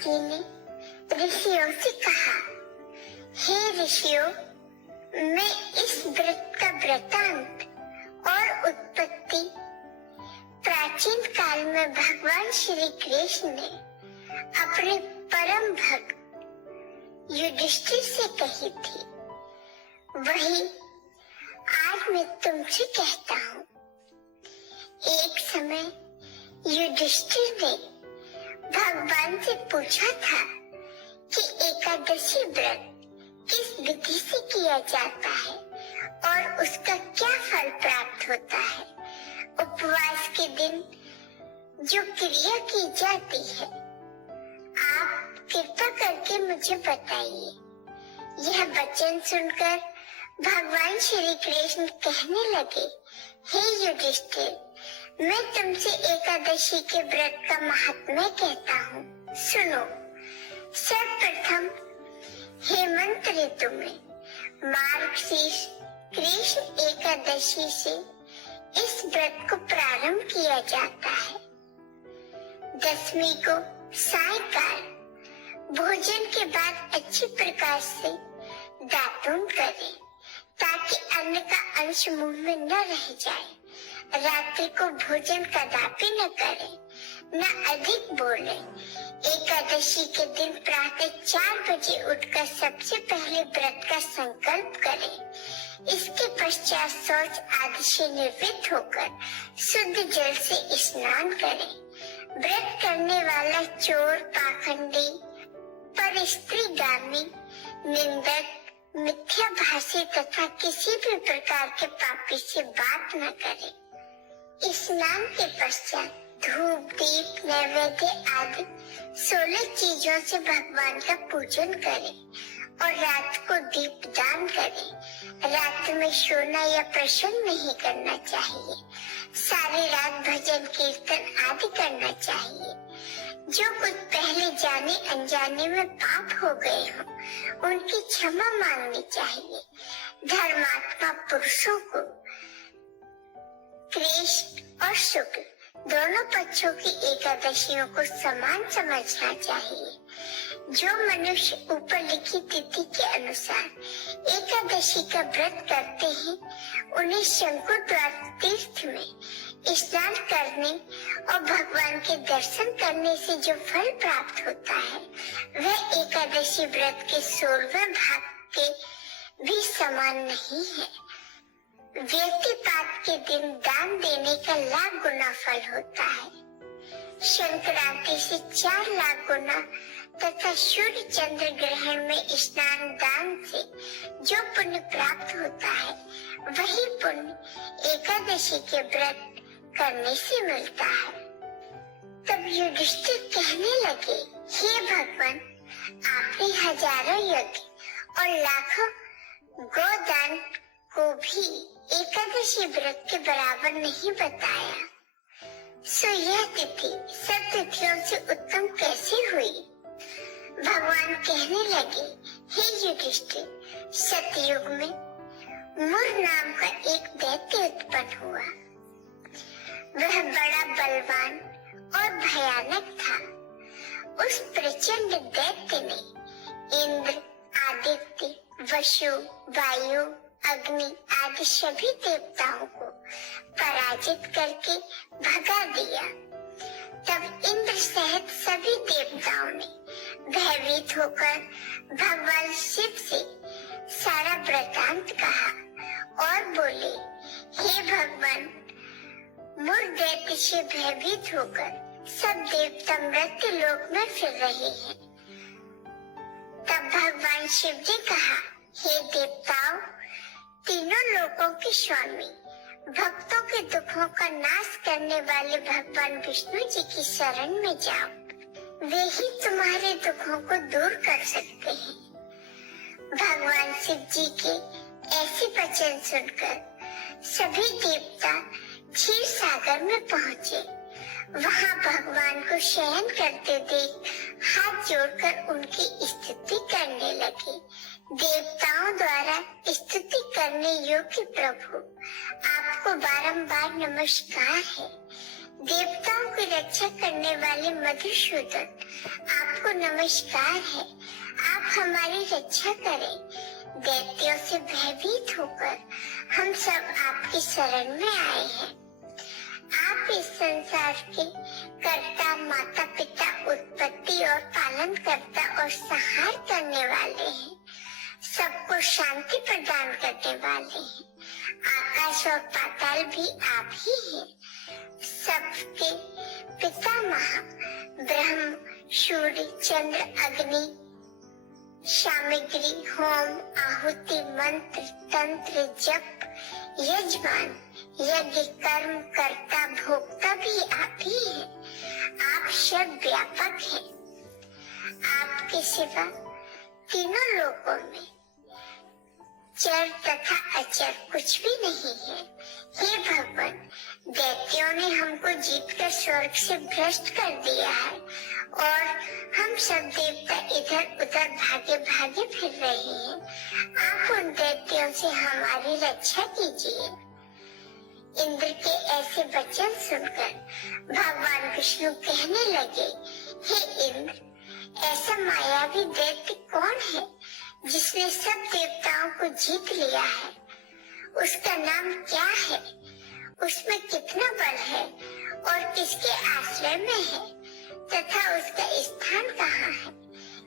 जी ने ऋषियों से कहा, हे ऋषियों, मैं इस व्रत का वृतांत और उत्पत्ति प्राचीन काल में भगवान श्री कृष्ण ने अपने परम भक्त युधिष्ठिर से कही थी, वही आज मैं तुमसे कहता हूँ। एक समय युधिष्ठिर ने भगवान से पूछा था कि एकादशी व्रत किस विधि से किया जाता है और उसका क्या फल प्राप्त होता है। उपवास के दिन जो क्रिया की जाती है, आप कृपा करके मुझे बताइए। यह वचन सुनकर भगवान श्री कृष्ण कहने लगे, हे युधिष्ठिर, मैं तुमसे एकादशी के व्रत का महात्म्य कहता हूँ, सुनो। सर्वप्रथम हेमंत ऋतु में मार्गशीर्ष कृष्ण एकादशी से इस व्रत को प्रारंभ किया जाता है। दसवीं को सायंकाल भोजन के बाद अच्छी प्रकार से दातून करें ताकि अन्न का अंश मुंह में न रह जाए। रात्रि को भोजन कदापि न करें, न अधिक बोले। एकादशी के दिन प्रातः 4 बजे उठकर सबसे पहले व्रत का संकल्प करें। इसके पश्चात शौच आदि से निवृत्त होकर शुद्ध जल से स्नान करें। व्रत करने वाला चोर, पाखंडी, परस्त्रीगामी, निंदक, मिथ्याभाषी तथा किसी भी प्रकार के पापी से बात न करे। स्नान के पश्चात धूप, दीप, नैवेद्य आदि 16 चीजों से भगवान का पूजन करें और रात को दीप दान करें। रात में सोना या प्रसन्न नहीं करना चाहिए। सारी रात भजन, कीर्तन आदि करना चाहिए। जो कुछ पहले जाने अनजाने में पाप हो गए हो, उनकी क्षमा मांगनी चाहिए। धर्मात्मा पुरुषों को कृष्ण और शुक्ल दोनों पक्षों की एकादशियों को समान समझना चाहिए। जो मनुष्य ऊपर लिखी तिथि के अनुसार एकादशी का व्रत करते हैं, उन्हें शंकुद्वार तीर्थ में स्नान करने और भगवान के दर्शन करने से जो फल प्राप्त होता है, वह एकादशी व्रत के 16वें भाग के भी समान नहीं है। व्यतिपात के दिन दान देने का लाख गुना फल होता है। संक्रांति से 4 लाख गुना तथा सूर्य चंद्र ग्रहण में स्नान दान से जो पुण्य प्राप्त होता है, वही पुण्य एकादशी के व्रत करने से मिलता है। तब युधिष्ठिर कहने लगे, हे भगवान, आपने हजारों यज्ञ और लाखों गोदान को भी एकादशी व्रत के बराबर नहीं बताया, सो यह तिथि सब तिथियों से उत्तम कैसे हुई। भगवान कहने लगे, हे युधिष्ठिर, सतयुग में मुर नाम का एक दैत्य उत्पन्न हुआ। वह बड़ा बलवान और भयानक था। उस प्रचंड दैत्य ने इंद्र, आदित्य, वसु, वायु, अग्नि आदि सभी देवताओं को पराजित करके भगा दिया। तब इंद्र सहित सभी देवताओं ने भयभीत होकर भगवान शिव से सारा वृतांत कहा और बोले, हे भगवान, मुर दैत्य से भयभीत होकर सब देवता मृत्यु लोक में फिर रहे हैं। तब भगवान शिव ने कहा, हे देवताओं, तीनों लोकों के स्वामी, भक्तों के दुखों का नाश करने वाले भगवान विष्णु जी की शरण में जाओ। वे ही तुम्हारे दुखों को दूर कर सकते हैं। भगवान शिव जी के ऐसे वचन सुनकर सभी देवता क्षीर सागर में पहुँचे। वहाँ भगवान को शयन करते देख हाथ जोड़कर उनकी स्तुति करने लगे। देवताओं द्वारा स्तुति करने योग्य प्रभु, आपको बारंबार नमस्कार है। देवताओं की रक्षा करने वाले मधुसूदन, आपको आपको नमस्कार है, आप हमारी रक्षा करें। दैत्यों से भयभीत होकर हम सब आपकी शरण में आए हैं। आप इस संसार के कर्ता, माता पिता, उत्पत्ति और पालन करता और संहार करने वाले हैं। सबको शांति प्रदान करने वाले हैं। आकाश और पाताल भी आप ही हैं। सबके पितामह ब्रह्म, सूर्य, चंद्र, अग्नि, सामग्री, होम, आहुति, मंत्र, तंत्र, जप, यजमान, यज्ञ, कर्म, कर्ता, भोक्ता भी आप ही हैं। आप सब व्यापक हैं। आपके सिवा तीनों लोकों में चर तथा अचर कुछ भी नहीं है। हे भगवान, दैत्यों ने हमको जीतकर स्वर्ग से भ्रष्ट कर दिया है और हम सब देवता इधर उधर भागे भागे फिर रहे हैं। आप उन दैत्यों से हमारी रक्षा कीजिए। इंद्र के ऐसे वचन सुनकर भगवान विष्णु कहने लगे, हे इंद्र, ऐसा मायावी दैत्य कौन है जिसने सब देवताओं को जीत लिया है? उसका नाम क्या है? उसमें कितना बल है और किसके आश्रय में है तथा उसका स्थान कहाँ है?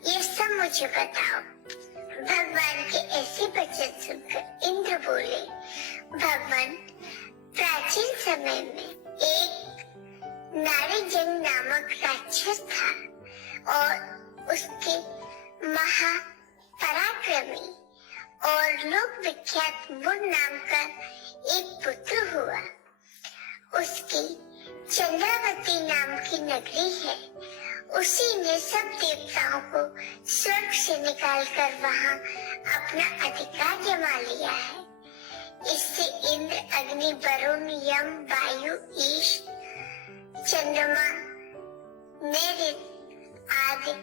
ये सब मुझे बताओ। भगवान के ऐसे वचन सुनकर इंद्र बोले, भगवान, प्राचीन समय में एक नारीजन नामक राक्षस था और उसके महापराक्रमी और लोक विख्यात बुर नाम का एक पुत्र हुआ। उसकी चंद्रावती नाम की नगरी है। उसी ने सब देवताओं को स्वर्ग से निकालकर वहां अपना अधिकार जमा लिया है। इससे इंद्र, अग्नि, वरुण, यम, वायु, ईश, चंद्रमा, नैऋत्य आदि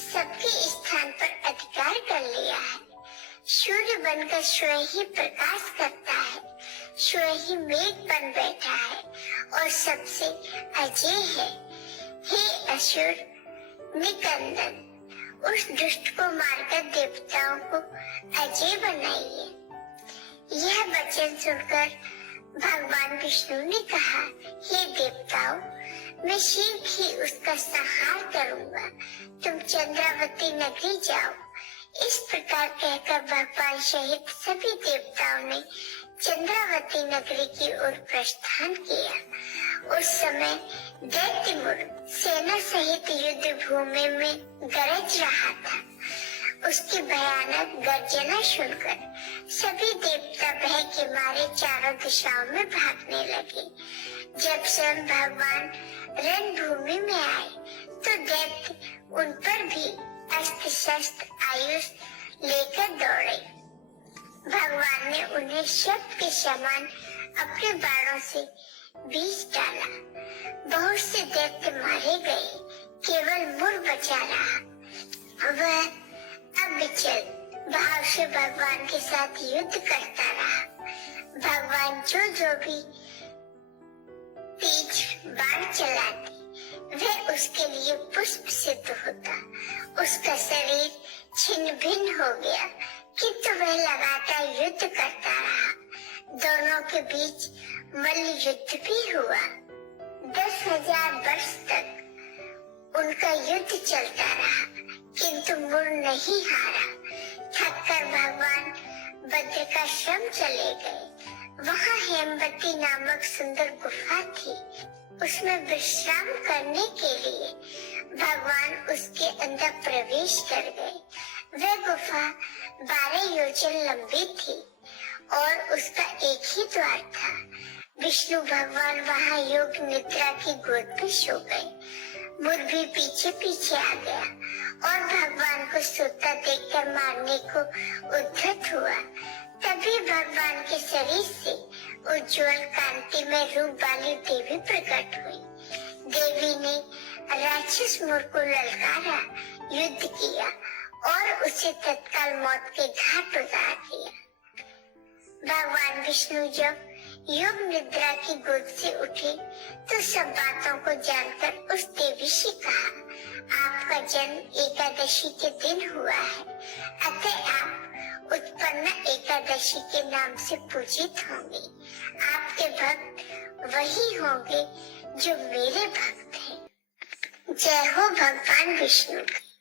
सबके स्थान पर अधिकार कर लिया है। सूर्य बनकर स्वयं ही प्रकाश करता है, स्वयं ही मेघ बन बैठा है और सबसे अजय है। हे असुर निकंदन, उस दुष्ट को मारकर देवताओं को अजय बनाइए। यह वचन सुनकर भगवान विष्णु ने कहा, हे देवताओं, मैं शीघ्र ही उसका संहार करूंगा। तुम चंद्रावती नगरी जाओ। इस प्रकार कहकर भगवान सहित सभी देवताओं ने चंद्रावती नगरी की ओर प्रस्थान किया। उस समय दैत्यमुर सेना सहित युद्ध भूमि में गरज रहा था। उसकी भयानक गर्जना सुनकर सभी देवता भय के मारे चारों दिशाओं में भागने लगे। जब स्वयं भगवान रणभूमि में आए तो दैत्य उन पर भी अस्त्र शस्त्र आयुष लेकर दौड़े। भगवान ने उन्हें शब्द के समान अपने बाणों से बीच डाला। बहुत से दैत्य मारे गए, केवल मुर बचा रहा। वह अब विचल भाव से भगवान के साथ युद्ध करता रहा। भगवान जो भी तेज बाण चलाते वह उसके लिए पुष्प सिद्ध होता। उसका शरीर छिन्न भिन्न हो गया, किंतु वह लगातार युद्ध करता रहा। दोनों के बीच मल्ल युद्ध भी हुआ। 10,000 वर्ष तक उनका युद्ध चलता रहा, किंतु मुर नहीं हारा। थककर भगवान बद्रिकाश्रम चले गए। वहाँ हेमवती नामक सुंदर गुफा थी। उसमें विश्राम करने के लिए भगवान उसके अंदर प्रवेश कर गए। वह गुफा 12 योजन लंबी थी और उसका एक ही द्वार था। विष्णु भगवान वहाँ योग निद्रा की गोद में सो गए। बुध भी पीछे पीछे आ गया और भगवान को सोता देखकर मारने को उद्धत हुआ। तभी भगवान के शरीर से उज्जवल कांति में रूप वाली देवी प्रकट हुई। देवी ने राक्षस मुर को ललकारा, युद्ध किया और उसे तत्काल मौत के घाट उतार दिया। भगवान विष्णु जब योग निद्रा की गोद से उठे तो सब बातों को जानकर उस देवी से कहा, आपका जन्म एकादशी के दिन हुआ है, अतः आप उत्पन्ना एकादशी के नाम से पूजित होंगे। आपके भक्त वही होंगे जो मेरे भक्त हैं। जय हो भगवान विष्णु की।